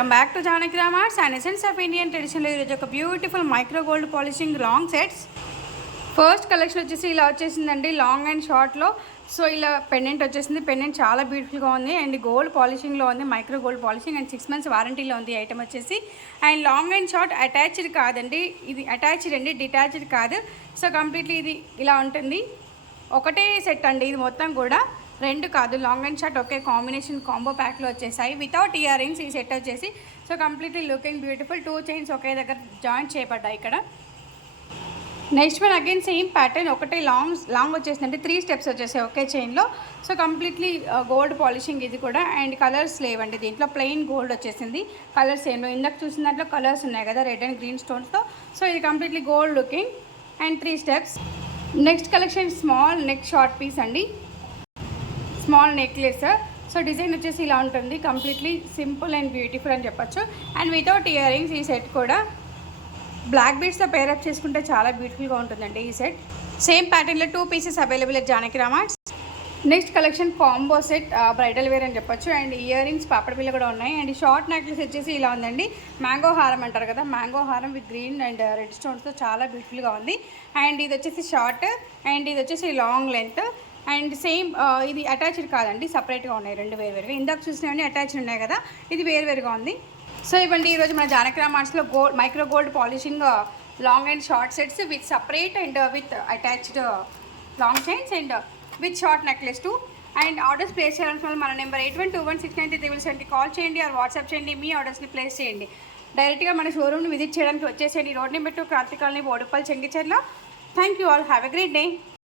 Welcome back to Janaki Ramarts and essence of Indian ట్రెడిషన్లో ఈరోజు ఒక beautiful micro gold polishing long sets. First collection వచ్చేసి ఇలా వచ్చేసిందండి, లాంగ్ అండ్ షార్ట్లో. సో ఇలా పెండెంట్ వచ్చేసింది. పెండెంట్ చాలా బ్యూటిఫుల్గా ఉంది అండ్ గోల్డ్ పాలిషింగ్లో ఉంది, micro gold polishing and 6 months వారంటీలో ఉంది ఐటమ్ వచ్చేసి. And long and short attached కాదండి, ఇది అటాచ్డ్ అండి, డిటాచ్డ్ కాదు. సో కంప్లీట్లీ ఇది ఇలా ఉంటుంది, ఒకటే సెట్ అండి ఇది మొత్తం కూడా, రెండు కాదు. లాంగ్ అండ్ షార్ట్ ఒకే కాంబినేషన్ కాంబో ప్యాక్లో వచ్చేసాయి వితౌట్ ఇయర్ రింగ్స్ ఈ సెట్ వచ్చేసి. So completely looking beautiful. 2 chains ఒకే దగ్గర జాయింట్ చేయబడ్డాయి ఇక్కడ. Next one again same pattern, ఒకటే లాంగ్ వచ్చేసిందంటే 3 steps వచ్చేసాయి ఒకే చైన్లో. సో కంప్లీట్లీ గోల్డ్ పాలిషింగ్ ఇది కూడా. అండ్ కలర్స్ లేవండి దీంట్లో, ప్లెయిన్ గోల్డ్ వచ్చేసింది. కలర్స్ ఏమో ఇందాక చూసిన దాంట్లో కలర్స్ ఉన్నాయి కదా, రెడ్ అండ్ గ్రీన్ స్టోన్స్తో. సో ఇది completely gold looking and 3 steps. Next collection small neck short piece అండి, స్మాల్ నెక్లెస్. సో డిజైన్ వచ్చేసి ఇలా ఉంటుంది, కంప్లీట్లీ సింపుల్ అండ్ బ్యూటిఫుల్ అని చెప్పొచ్చు. అండ్ వితౌట్ ఇయర్ రింగ్స్ ఈ సెట్ కూడా. బ్లాక్ బీడ్స్తో పేరప్ చేసుకుంటే చాలా బ్యూటిఫుల్గా ఉంటుందండి ఈ సెట్. సేమ్ ప్యాటర్న్లో 2 pieces available at Janaki Ramarts. Next collection combo set, bridal wear అని చెప్పొచ్చు. అండ్ ఇయర్ రింగ్స్ పాపడ పిల్ల కూడా ఉన్నాయి. అండ్ షార్ట్ నెక్లెస్ వచ్చేసి ఇలా ఉందండి, మ్యాంగో హారం అంటారు కదా, మ్యాంగో హారం విత్ గ్రీన్ అండ్ రెడ్ స్టోన్స్తో చాలా బ్యూటిఫుల్గా ఉంది. అండ్ ఇది వచ్చేసి షార్ట్ అండ్ ఇది వచ్చేసి లాంగ్ లెంత్. అండ్ సేమ్ ఇది అటాచ్డ్ కాదండి, సపరేట్గా ఉన్నాయి, రెండు వేరువేరుగా. ఇందాక చూసినవన్నీ అటాచ్డ్ ఉన్నాయి కదా, ఇది వేరువేరుగా ఉంది. సో ఇవ్వండి ఈరోజు మన జానకి రామార్ట్స్లో micro gold polishing long and short sets with separate and with attached long chains and with short necklace too. And orders place చేయాల్సిన వాళ్ళు మన నెంబర్ 81216937 కాల్ చేయండి ఆర్ వాట్సాప్ చేయండి, మీ ఆర్డర్స్ని ప్లేస్ చేయండి. డైరెక్ట్గా మన షోరూమ్ని విజిట్ చేయడానికి వచ్చేసేయండి. Road number 2 Kranti colony, Boduppal, Chengicherla. Thank you all, have a great day.